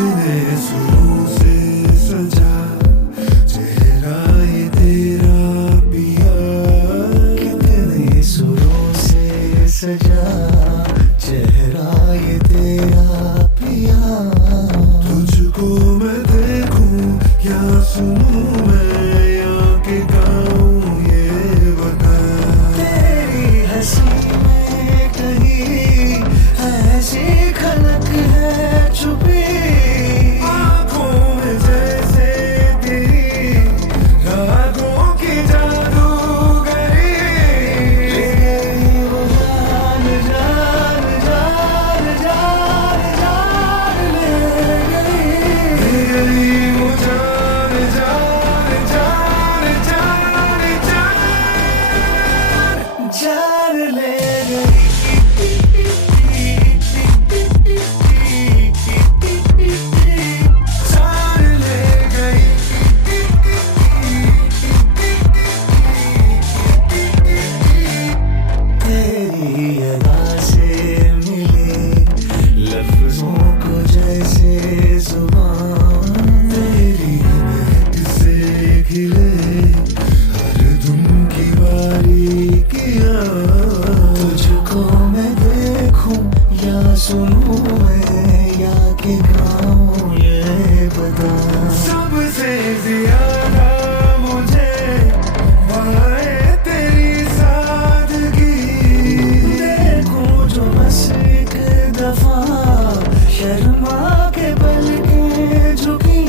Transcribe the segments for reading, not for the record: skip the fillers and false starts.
कितने सुरों से सजा चेहरा ये तेरा पिया, कितने सुरों से सजा चेहरा ये तेरा पिया। तुझको मैं देखूं या सुनूं मैं या के गाऊं ये बता। तेरी हंसी में कहीं ऐसी खलक है छुपी, आँखों में जैसे तेरी रागों की जादूगरी। ले गई वो जान जान जान जान जान ले गई वो जान जान जान जान जान जान ले गई। जान ले गई। तेरी अदा से मिले लफ्जों को जैसे जुबान, तेरी महक से खिले हर धुन की बारीकियां। तुझको मैं देखूं या सुनूं मैं या के गाऊं ये बता। सबसे ज्यादा मुझे भाए तेरी सादगी। देखूं जो बस एक दफा शर्मा के पलकें झुकी।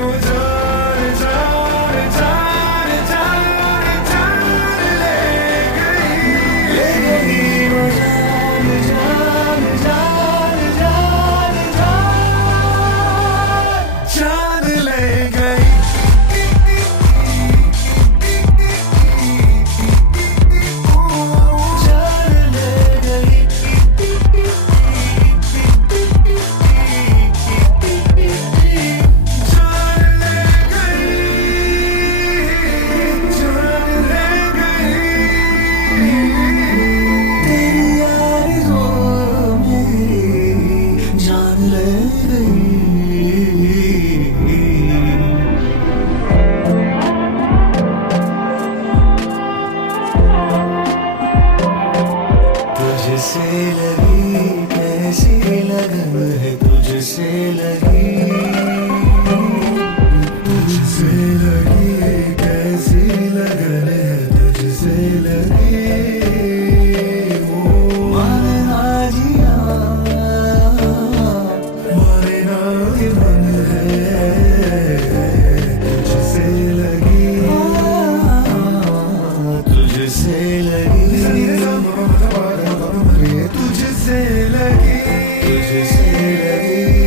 वो जान जान जान जान जान ले गई। वो जान जान जान जान जान जान ले गई। जान ले गई। जान ले गई। जान ले गई। तेरी आरज़ू मेरी जान ले गई। तुझसे लगी कैसी लगन है, तुझसे लगी तुझसे लगी कैसी लगन है, तुझसे लगी। माने ना जिया मारे ना ये मन है, तुझसे लगी। तुझसे लगी। तुझसे लगी। तुझसे लगी।